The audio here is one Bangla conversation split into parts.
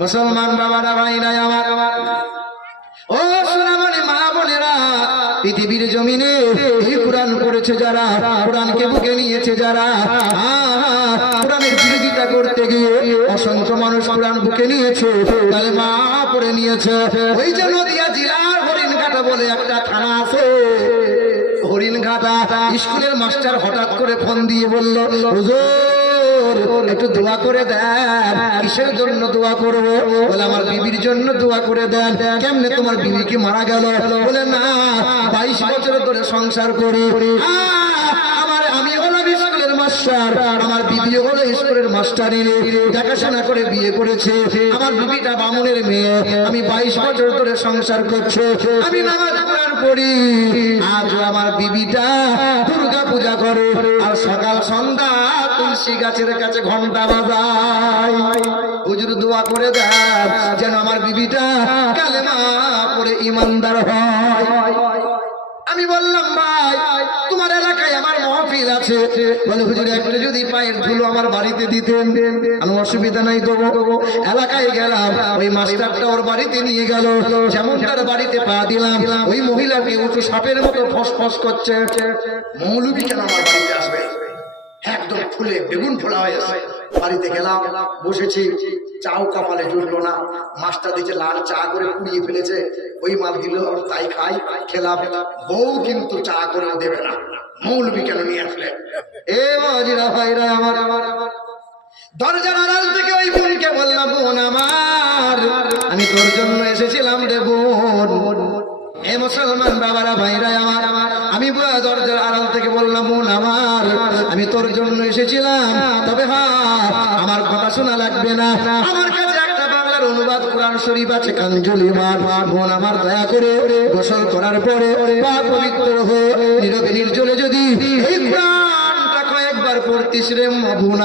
মুসলমান বাবারা, ভাইরাই আমার। ও সোনামণি মা বোনেরা, পৃথিবীর জমিনে এই কোরআন পড়েছে যারা, কোরআনকে বুকে নিয়েছে যারা কোরআনের বিরোধিতা করতে গিয়ে অসংখ্য মানুষ কোরআন বুকে নিয়েছে তাহলে মা পড়ে নিয়েছে। ওই যে নদিয়া জেলার হরিণঘাটা বলে একটা থানা আছে, হরিণঘাটা। স্কুলের মাস্টার হঠাৎ করে ফোন দিয়ে বলল, হুজুর একটু দোয়া করে দেন। কিসের জন্য দোয়া করব? বলে, আমার বিবির জন্য দোয়া করে দেন। কেমনে তোমার বিবি কি মারা গেল? বলে, না, বাইশ বছর ধরে সংসার করি। আমার আমি হলাম স্কুলের মাস্টার। আমার বিবি হলো স্কুলের মাস্টারি। দেখাশোনা করে বিয়ে করেছে। আমার বিবিটা বামুনের মেয়ে। আমি বাইশ বছর ধরে সংসার করছে। আমি নামাজ পড়ি আজ আমার বিবিটা দুর্গা পূজা করে। আর সকাল সন্ধ্যা তুলসী গাছের কাছে ঘণ্টা বাজায়। হুজুর দোয়া করে দেয় যেন আমার বিবিটা কালেমা পড়ে ইমানদার হয়। আমি বললাম, ভাই, তোমার এলাকায় আমার মহফিল আছে। বলে, হুজুর, একটা যদি পায়ের ধুলো আমার বাড়িতে দিতেন, আমি অসুবিধা নাই দেবো এলাকায় গেলাম, ওই মাস্টারটা ওর বাড়িতে নিয়ে গেল। যেমন তার বাড়িতে পা দিলাম, ওই মহিলাকে উঁচু সাপের মতো ফস ফস করছে। মৌলবি কেন আমার বাড়িতে আসবে? একদম ফুলে বেগুন ফোলা হয়ে বাড়িতে গেলাম, বসেছি। চাও কপালে জুটলো না। মাছটা দিয়েছে, লাল চা করে পুড়িয়ে ফেলেছে। ওই মাল দিল তাই খাই, খেলাম। বউ কিন্তু চা করে দেবে না। মৌলবি কেন নিয়ে আসলে? এ বাজিরা ভাইরা আমার। আমার আমার দরজার আড়াল শরীফ মার। আমার দয়া করে গোসল করার পরে পবিত্র হয়ে নির্জলে যদি এই পড়তিস রে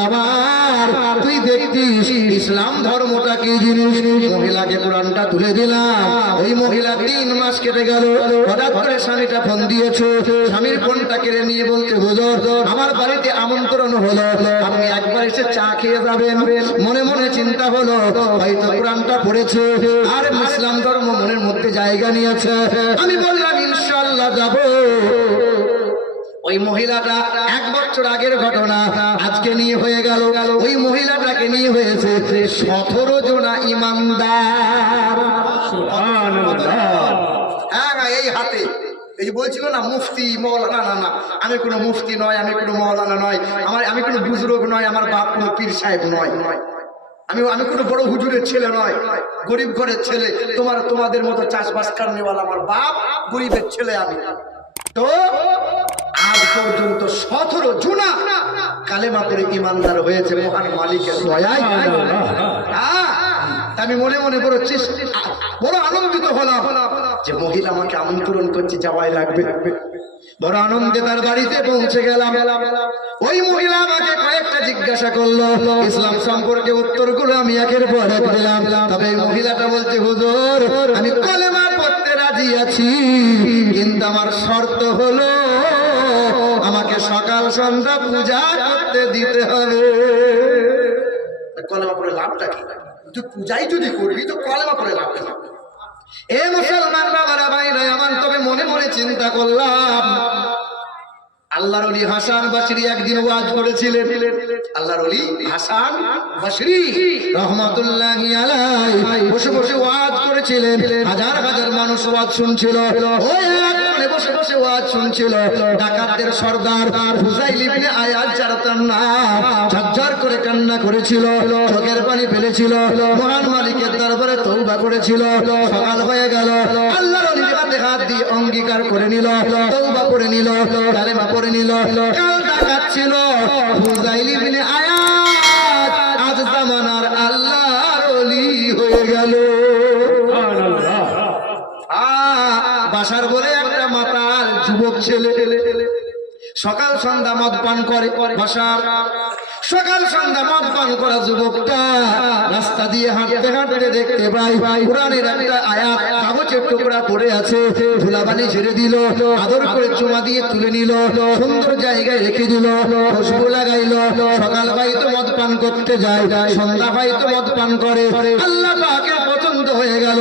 আমার। তুই দেখতিস ইসলাম ধর্মটা কি জিনিস? মহিলাকে কোরআনটা তুলে দিলাম। ওই মহিলা তিন মাস কেটে গেল। হঠাৎ করে স্বামীটা ফোন দিয়েছে। স্বামীর ফোনটা কেড়ে নিয়ে বলতে, হুজুর, আমার বাড়িতে আমন্ত্রণ হলো। আপনি একবার এসে চা খেয়ে যাবেন। মনে মনে চিন্তা হলো হয়তো কোরআনটা পড়েছে। আর ইসলাম ধর্ম মনের মধ্যে জায়গা নিয়েছে। আমি বললাম ইনশাল্লাহ যাব। ওই মহিলাটা এক বছর আগের ঘটনা আজকে নিয়ে হয়ে গেল। ওই মহিলাটাকে নিয়ে হয়েছে সতেরো জনা ইমানদার। হ্যাঁ হ্যাঁ, এই হাতে। এই যে বলছিল না মুফতি মৌলানা। না না আমি কোনো মুফতি নয় আমি কোনো মৌলানা নয়। আমার আমি কোনো বুজুর্গ নয় আমার বাপ কোনো পীর সাহেব নয়। আমি আমি কোনো বড় হুজুরের ছেলে নয়। গরিব ঘরের ছেলে তোমার তোমাদের মতো চাষবাস কারণেওয়ালা আমার বাপ গরিবের ছেলে আমি। তো আজ পর্যন্ত সতেরো জুনা কালেমা করে ইমানদার হয়েছে মহান মালিকের দয়ায়। আমি মনে মনে বড় বড় আনন্দিত হলাম যে মহিলা আমাকে আমন্ত্রণ করছে, যাওয়াই লাগবে। বড় আনন্দে তার বাড়িতে পৌঁছে গেলাম। ওই মহিলা আমাকে কয়েকটা জিজ্ঞাসা করল, ইসলাম সম্পর্কে উত্তরগুলো আমি একের পর এক দিলাম। তবে এই মহিলাটা বলছে, হুজুর, আমি কলেমা পড়তে রাজি আছি, কিন্তু আমার শর্ত হলো সকাল সন্ধ্যা পূজা করতে দিতে হবে। কলেমা পড়ে লাভটা কি? তুই পূজাই যদি করবি তো কলেমা পড়ে লাভ এ মুসলমান বাবারা ভাইরা আমার তবে মনে মনে চিন্তা করলাম। আল্লাহর অলি হাসান বাসরি একদিন ওয়াজ করেছিলেন। আল্লাহর অলি হাসান বাসরি রহমতুল্লাহ আলাই বসে বসে ওয়াজ করেছিলেন। হাজার হাজার মানুষ ওয়াজ শুনছিল। ওই এক বসে বসে ওয়াজ শুনছিল। ডাকাতদের সর্দার ইবনে আয়াজ যারা তার নাম ঝরঝর করে কান্না করেছিল, চোখের পানি ফেলেছিল, মহান মালিকের দরবারে করেছিল, সকাল হয়ে গেল। আল্লাহর হাতে দিয়ে অঙ্গীকার করে নিল তৌবা করে নিল, কালেমা পড়ে নিল। কাল ডাকাত ছিল ইবনে সকাল সন্ধ্যা মদ পান করে বাসার। সকাল সন্ধ্যা মদ পান করা যুবকটা রাস্তা দিয়ে হাঁটতে হাঁটতে দেখতে পাই। কোরআনের একটা আয়াত কাগজের টুকরা পড়ে আছে। ধুলাবালি ছেড়ে দিল, আদর করে চুমা দিয়ে তুলে নিল, সুন্দর জায়গায় রেখে দিল, খুশবু লাগাইল। সকাল ভাই তো মদ পান করতে যায়, সন্ধ্যা ভাই তো মদ পান করে। আল্লাহ পাকে পছন্দ হয়ে গেল।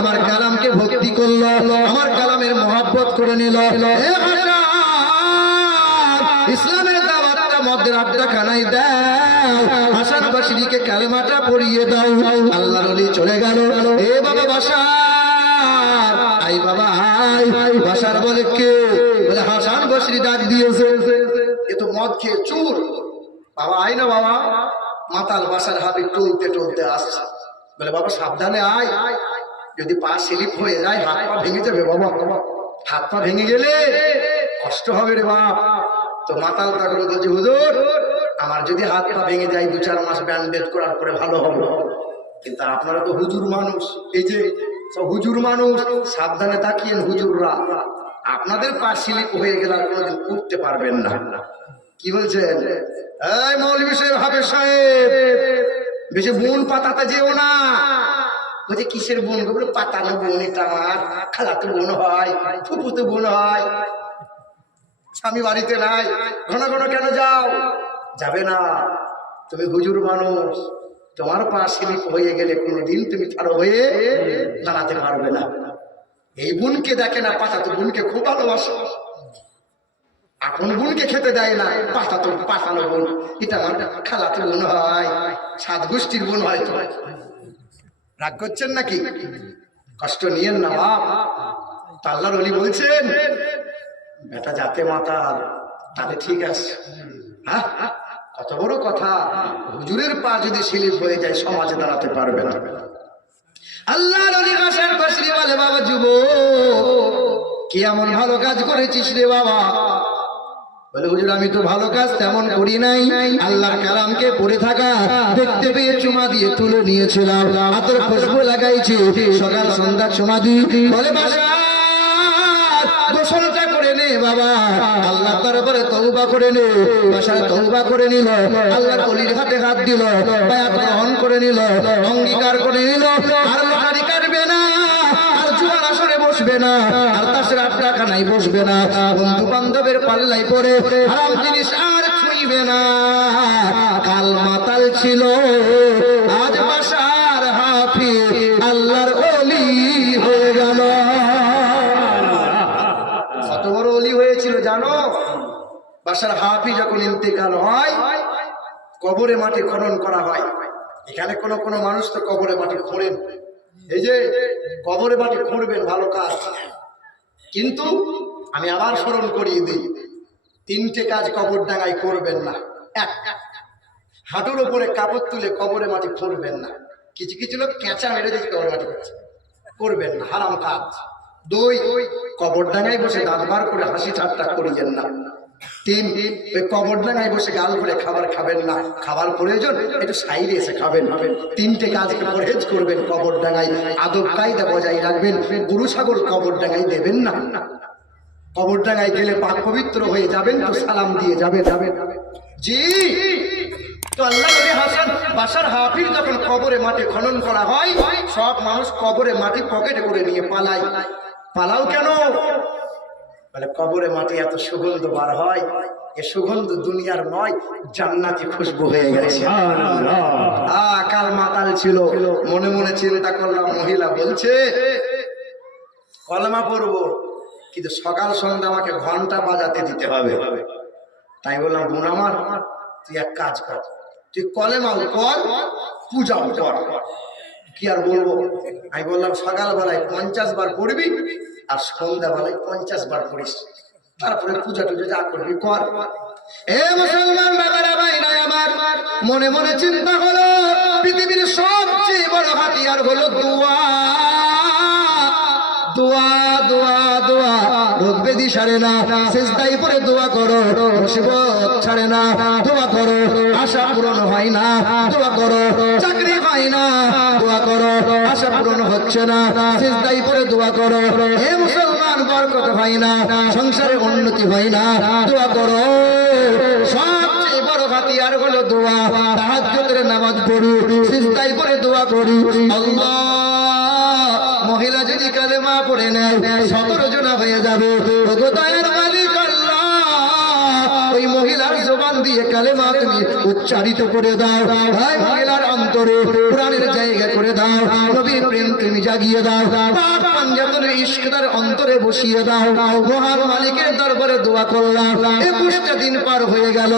আমার কালামকে ভক্তি করল, আমার কালামের মহাব্বত করে নিল। ইসলামের দাওয়াতটা মদের আড্ডা খানাই দাও। হাসান বাসিরিকে কালেমাটা পড়িয়ে দাও। আল্লাহর ওলি চলে গেল। এ বাবা বাসার। আই বাবা, আই বাসার বলে কে? বলে হাসান বাসিরি ডাক দিয়েছে। এ তো মদ খেয়ে চুর। বাবা, আয় না বাবা। মাতাল বাসার হাবি টলতে টলতে আসছে। বলে, বাবা, সাবধানে আয়। যদি পা স্লিপ হয়ে যায়, হাত পা ভেঙে যাবে বাবা। হাত পা ভেঙে গেলে কষ্ট হবে রে বাপ। তো মাতাল তখন বলছে, হুজুর, আমার যদি হাত পা ভেঙে যায়, দু চার মাস ব্যান্ডেজ করার পরে ভালো হবে। কিন্তু আপনারা তো হুজুর মানুষ। এই যে হুজুর মানুষ, সাবধানে তাকিয়েন হুজুররা। আপনাদের পা হয়ে গেলে আর কোনোদিন উঠতে পারবেন না। কি বলছেন? এই মৌলবী সাহেব, হাফেজ সাহেব, বেশি বোন পাতাতে যেও না। বলছে, কিসের বোন পাতানো বোন এটা আমার, খালাতো বোন হয় ফুপুতো বোন হয়। স্বামী বাড়িতে নাই। ঘন ঘন কেন যাও? যাবে না। তুমি হুজুর মানুষ। তোমার পা স্লিপ হয়ে গেলে কোনোদিন তুমি তারো হয়ে দাঁড়াতে পারবে না। এই বোনকে দেখে না, পাতা তো বোনকে খুব ভালোবাসো। এখন বোনকে খেতে দেয় না, পাতা তো পাতানো বোন। এটা আমার খালাতো বোন হয়, সাত গোষ্ঠীর বোন হয় তো। রাগ করছেন নাকি? কষ্ট নিয়েন না, বাপ। তা আল্লাহর অলি বলছেন বেটা যাতে মাতাল তাহলে ঠিক আছে। হ্যাঁ কত বড় কথা। হুজুরের পা যদি স্লিপ হয়ে যায়, সমাজে দাঁড়াতে পারবে না। তেমন নাই। থাকা, দেখতে পেয়ে সকাল সন্ধ্যা দিই। বলে বাসা বাবা, আল্লাহ দরবারে তওবা করে নে বাসায় তওবা করে নিল, আল্লাহর কলির হাতে হাত দিল, বায়াত গ্রহণ করে নিল, অঙ্গীকার করে নিল, আর লটারি কাটবে না, আর জুয়ার বসবে না, আর তাসের আড্ডা খানায় বসবে না বন্ধু বান্ধবের পাল্লাই হারাম জিনিস আর ছুঁইবে না। কাল মাতাল ছিল বাসার হাফি যখন ইন্তেকাল হয়, কবরে মাটি খনন করা হয়। এখানে কোন কোন মানুষ তো কবরে মাটি খোঁড়েন। এই যে কবরে মাটি খুঁড়বেন, ভালো কাজ। কিন্তু আমি আবার স্মরণ করিয়ে দিই, তিনটে কাজ কবর ডাঙায় করবেন না। এক, হাঁটুর উপরে কাপড় তুলে কবরে মাটি খুঁড়বেন না। কিছু কিছু লোক কেঁচা মেরে দিচ্ছে কবর মাটি করছে করবেন না, হারাম কাজ। দুই, কবর ডাঙায় বসে দাঁত বার করে হাসি ঠাট্টা করিয়েন না। ওই কবর ডাঙায় বসে গাল করে খাবার খাবেন না। খাবার প্রয়োজন, একটু সাইডে এসে খাবেন। তিনটে কাজকে পরহেজ করবেন কবর ডাঙায়। আদব কায়দা বজায় রাখবেন। গরু, ছাগল কবর ডাঙায় দেবেন না। কবর ডাঙায় গেলে পাক পবিত্র হয়ে যাবেন, তো সালাম দিয়ে যাবে যাবে জি, তো আল্লাহ হাসান বাসার হাফির যখন কবরে মাটি খনন করা হয়, সব মানুষ কবরে মাটি পকেটে করে নিয়ে পালায়। পালাও কেন? বলে কবরে মাটি এত সুগন্ধ বার হয় এ সুগন্ধ দুনিয়ার নয় জান্নাতি খুশবু হয়ে গেছে। আহ, কাল মাতাল ছিল মনে মনে চিন্তা করলাম মহিলা বলছে কলমা পড়ব কিন্তু সকাল সন্ধ্যা আমাকে ঘণ্টা বাজাতে দিতে হবে। তাই বললাম বোন আমার তুই এক কাজ কর তুই কলেমাও কর পূজাও কর। কি আর বলব? আমি বললাম সকালবেলায় পঞ্চাশ বার পড়বি আর সন্ধ্যাবেলায় পঞ্চাশ বার পড়িস তারপরে পূজা টুজা যা করবি কর। এ মুসলমান বাবারা ভাই আমার, মনে মনে চিন্তা হলো, পৃথিবীর সবচেয়ে বড় হাতিয়ার হলো দোয়া। দোয়া দোয়া দোয়া, রোগ ব্যাধি সারে না শেষদাই পরে দোয়া করো, মুসিবত ছাড়ে না, দোয়া করো, আশা পূরণ হয় না, দোয়া করো, চাকরি হয় না, দোয়া করো, আশা পূরণ হচ্ছে না শেষদাই পরে দোয়া করো। হে মুসলমান, বরকত হয় না, সংসারে উন্নতি হয় না, দোয়া করো। সবচেয়ে বড় হাতিয়ার হলো দোয়া, তাহাজ্জুদের নামাজ পড়ি, সিজদায় পড়ে দোয়া করি। আল্লাহ, মহিলা যদি কালেমা পড়ে নেয়, সতেরো জনা হয়ে যাবে। দিয়ে কালেমা তুমি উচ্চারিত করে দাও। ভাই অন্তরে কোরআনের জায়গা করে দাও। নবীর প্রেম তুমি জাগিয়ে দাও। পাপ পাঞ্জাতনের অন্তরে বসিয়ে দাও। মহান মালিকের দরবারে দোয়া করলাম। একুশটা দিন পার হয়ে গেল।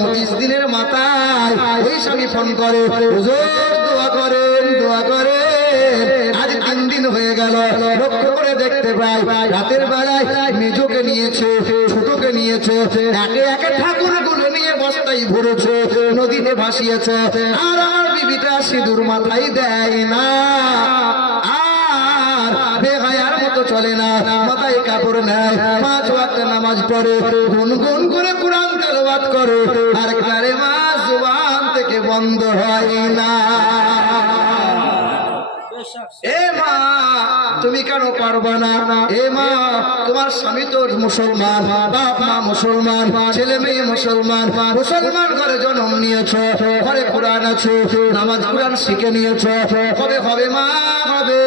পঁচিশ দিনের মাথায় ওই স্বামী ফোন করে, হুজুর, দোয়া করেন দোয়া করেন। আজ তিন দিন হয়ে গেল। লক্ষ্য করে দেখতে পাই, রাতের বেলায় মেজোকে নিয়েছে, ছোটকে নিয়েছে। একে একে ঠাকুর বস্তায় ভরেছে নদীতে ভাসিয়েছে, আর আমার বিবিটা সিঁদুর মাথায় দেয় না। আর বেহায়ার মতো চলে না, মাথায় কাপড় নেয়, পাঁচ ওয়াক্ত নামাজ পড়ে, গুনগুন করে কোরআন তেলাওয়াত করে, আর কালেমা জুবান থেকে বন্ধ হয় না। এ মা, তুমি কেন পারবা না? এ তোমার স্বামী তো মুসলমান, বাপ মা মুসলমান, ছেলে মেয়ে মুসলমান মুসলমান ঘরে জন্ম নিয়েছ, ঘরে কোরআন আছে, নামাজ কোরআন শিখে নিয়েছ, কবে হবে মা? হবে।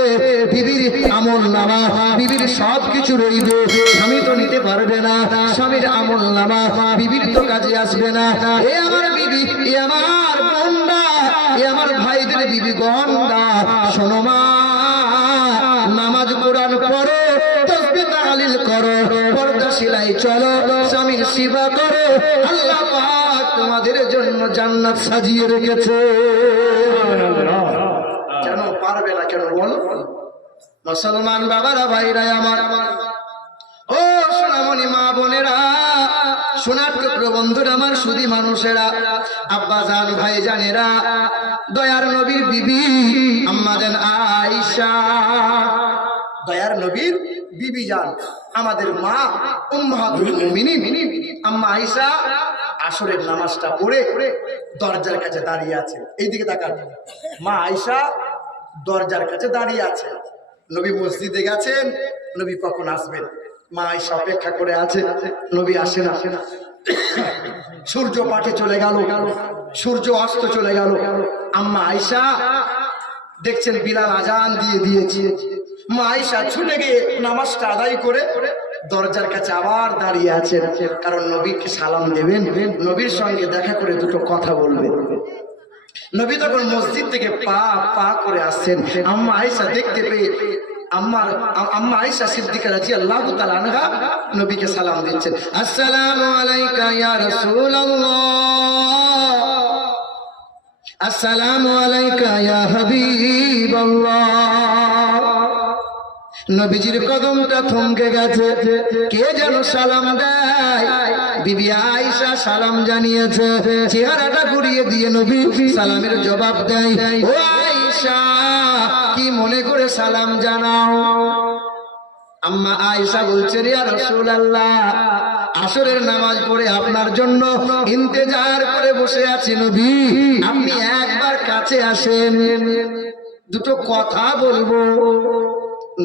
বিবির আমল নামা, বিবির সব কিছু রইবে। স্বামী তো নিতে পারবে না, স্বামীর আমল নামা, বিবির তো কাজে আসবে না। এ আমার বিবি, এ আমার বন্ধা এ আমার ভাইদের বিবি গন্ডা, শোনো মা তাহলিল করো, পর্দা সেলাই চলো স্বামীর সেবা করো। আল্লাহ পাক তোমাদের জন্য জান্নাত সাজিয়ে রেখেছে। কেন পারবে না কেন বল? মুসলমান বাবারা ভাইরা আমার। ও সোনামণি মা বোনেরা, সোনার টুকরো বন্ধুরা আমার সুদী মানুষেরা, আব্বা জান, ভাই জানেরা, দয়ার নবীর বিবি আমাদের আয়েশা। দয়ার নবীর বিবি যান আমাদের মা আম্মা আয়েশা, আসরের নামাজটা পড়ে দরজার কাছে দাঁড়িয়ে আছে। এইদিকে তাকান। মা আয়েশা দরজার কাছে দাঁড়িয়ে আছে। নবী মসজিদে গেছেন, নবী কখন আসবেন? মা আয়েশা অপেক্ষা করে আছে, নবী আসে না। সূর্য পাঠে চলে গেল, সূর্য অস্ত চলে গেল। আম্মা আয়েশা দেখছেন বিলাল আজান দিয়ে দিয়েছে। মা ছুটে গিয়ে নামাজটা আদায় করে দরজার কাছে আবার দাঁড়িয়ে আছেন। কারণ নবীকে সালাম দেবেন। নবীর সঙ্গে দেখা করে দুটো কথা বলবেন। নবী তখন মসজিদ থেকে পা পা করে আসছেন। আম্মা আয়েশা দেখতে পেয়ে আম্মার আ- আম্মা আয়েশা সিদ্দিকা রাদিয়াল্লাহু তাআলা আনহা নবীকে সালাম দিচ্ছেন। আসসালামু আলাইকা ইয়া রাসূলুল্লাহ। আসসালামু আলাইকা ইয়া হাবিবাল্লাহ। নবীজির কদমটা থমকে গেছে। কে যেন সালাম দেয়? বিবি আয়েশা সালাম জানিয়েছে। চেহারাটা ঘুরিয়ে দিয়ে নবী সালামের জবাব দেয়, ও আয়েশা, কি মনে করে সালাম জানাও? আম্মা আয়েশা বলছেন ইয়া রাসূলুল্লাহ, আসরের নামাজ পড়ে আপনার জন্য ইন্তেজার করে বসে আছি নবী। আপনি একবার কাছে আসেন। দুটো কথা বলব।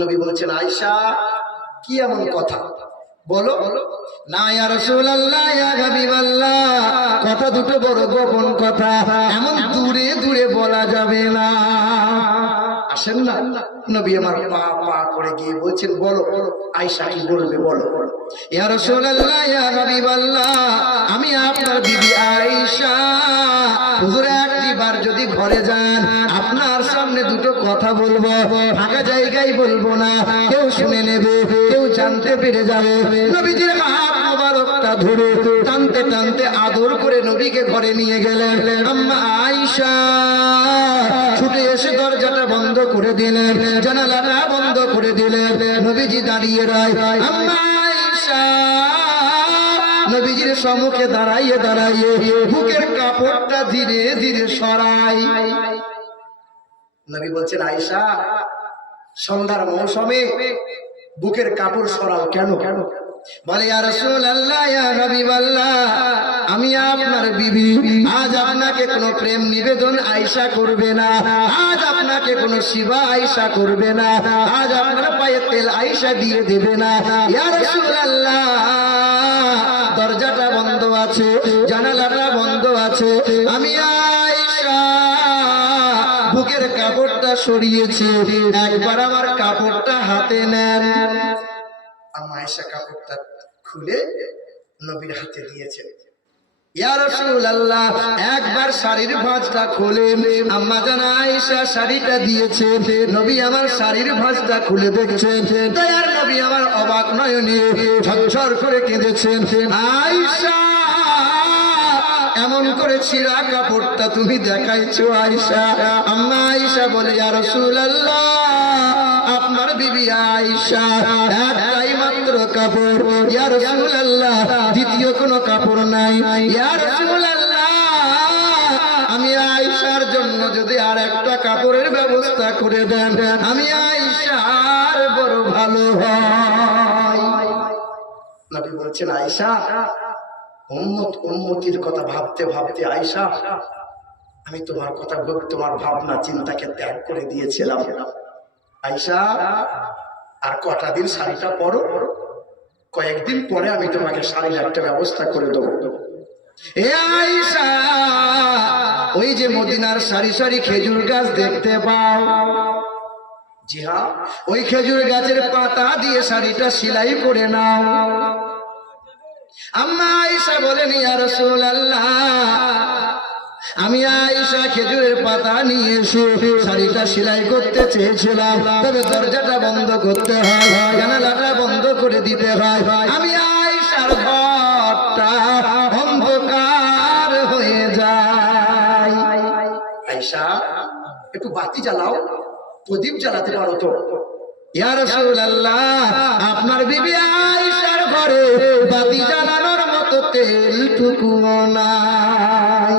নবী বলছেন, আয়েশা, কি এমন কথা? বলো। কথা দুটো বড় গোপন কথা, এমন দূরে দূরে বলা যাবে না। আসেন না, নবী আমার পা পা করে গিয়ে বলছেন, বলো আয়েশা কি বলবে, বলো। আমি আপনার আয়েশা। হুজুর একটি বার যদি ঘরে যান আপনার সামনে দুটো কথা বলব। ফাঁকা জায়গায় বলব না। কেউ শুনে নেবে, কেউ জানতে পেরে যাবে। নবীজির হাত ধরে টানতে টানতে আদর করে নবীকে ঘরে নিয়ে গেলেন। আম্মা আয়েশা, ছুটে এসে দরজাটা বন্ধ করে দিলেন। জানালাটা বন্ধ করে দিলেন। নবীজি দাঁড়িয়ে রয়, আম্মা আয়েশা, নবীজির সম্মুখে দাঁড়াইয়ে দাঁড়াইয়ে বুকের কাপড়টা ধীরে ধীরে সরাই নবী বলছেন, আয়েশা, সন্ধ্যার মৌসুমে বুকের কাপড় সরাও কেন? কেন বলে আমি আপনার বিবি। আজ আপনাকে কোনো প্রেম নিবেদন আয়েশা করবে না। আজ আপনাকে কোনো শিবা আয়েশা করবে না। আজ আপনার পায়ে তেল আয়েশা দিয়ে দেবে না। দরজাটা বন্ধ আছে জানালাটা সরিয়েছে। একবার আমার কাপড়টা হাতে নেন। আম্মা আয়েশা কাপড়টা খুলে নবীর হাতে দিয়েছেন। একবার শাড়ির ভাঁজটা খোলেন আম্মা জানা আয়েশা শাড়িটা দিয়েছে। নবী আমার শাড়ির ভাঁজটা খুলে দেখছেন। দয়ার নবী আমার অবাক নয়নে ঝরঝর করে কেঁদেছেন। আয়েশা! এমন করে ছিঁড়া কাপড়টা তুমি দেখাইছো আয়সা আম্মা আয়েশা বলে রাসূলুল্লাহ, আপনার বিবি আয়সা একটাই মাত্র কাপড়। ইয়া রাসূলুল্লাহ, দ্বিতীয় কোনো কাপড় নাই। ইয়া আমি আয়েশার জন্য যদি আর একটা কাপড়ের ব্যবস্থা করে দেন, আমি আয়েশার বড় ভালো হয়। নবী বলছেন, আয়েশা উম্মত উম্মতির কথা ভাবতে ভাবতে আয়েশা, আমি তোমার কথা তোমার ভাবনা, চিন্তাকে ত্যাগ করে দিয়েছিলাম। আয়েশা, আর কটা দিন শাড়িটা পরো? কয়েকদিন পরে আমি তোমাকে শাড়ির একটা ব্যবস্থা করে দেবো। এ ওই যে মদিনার সারি সারি খেজুর গাছ দেখতে পাও। জি হ্যাঁ ওই খেজুর গাছের পাতা দিয়ে শাড়িটা সেলাই করে নাও। আম্মা বলেন আমি খেজুরের পাতা নিয়ে এসে শাড়িটা সেলাই করতে চেয়েছিলাম। তবে দরজাটা বন্ধ করতে হয়, জানালাটা বন্ধ করে দিতে হয়। আমি আয়েশার ঘরটা অন্ধকার হয়ে যায়। আয়েশা, একটু বাতি জ্বালাও, প্রদীপ জ্বালাতে পারো তো। আপনার বিবি আয়েশার ঘরে বাতি জ্বালানোর মতো তেলটুকু নাই।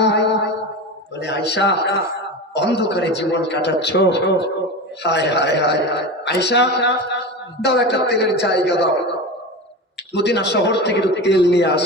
বলে আয়সা অন্ধকারে জীবন কাটাচ্ছ? হায় হায় হায়। আয়সা দাও একটা তেলের জায়গা দাও। মদিনা শহর থেকে একটু তেল নিয়ে আস।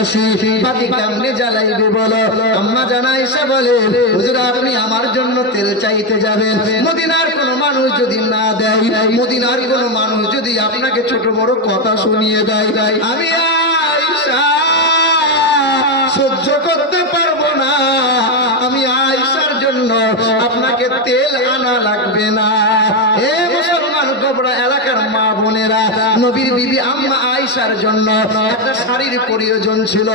আসি বাকি কেমনে জ্বালাইবে বলো। আম্মা জানা আয়েশা বলে, হুজুর, আপনি আমার জন্য তেল চাইতে যাবেন। মদিনার কোন মানুষ যদি না দেয়, মদিনার কোন মানুষ যদি আপনাকে ছোট বড় কথা শুনিয়ে দেয়, আমি সহ্য করতে পারব না। আমি আয়েশার জন্য আপনাকে তেল আনা লাগবে না। মুসলমান এলাকার মা বোনেরা নবীর বিবি আম্মা আয়েশার জন্য একটা শাড়ির প্রয়োজন ছিল।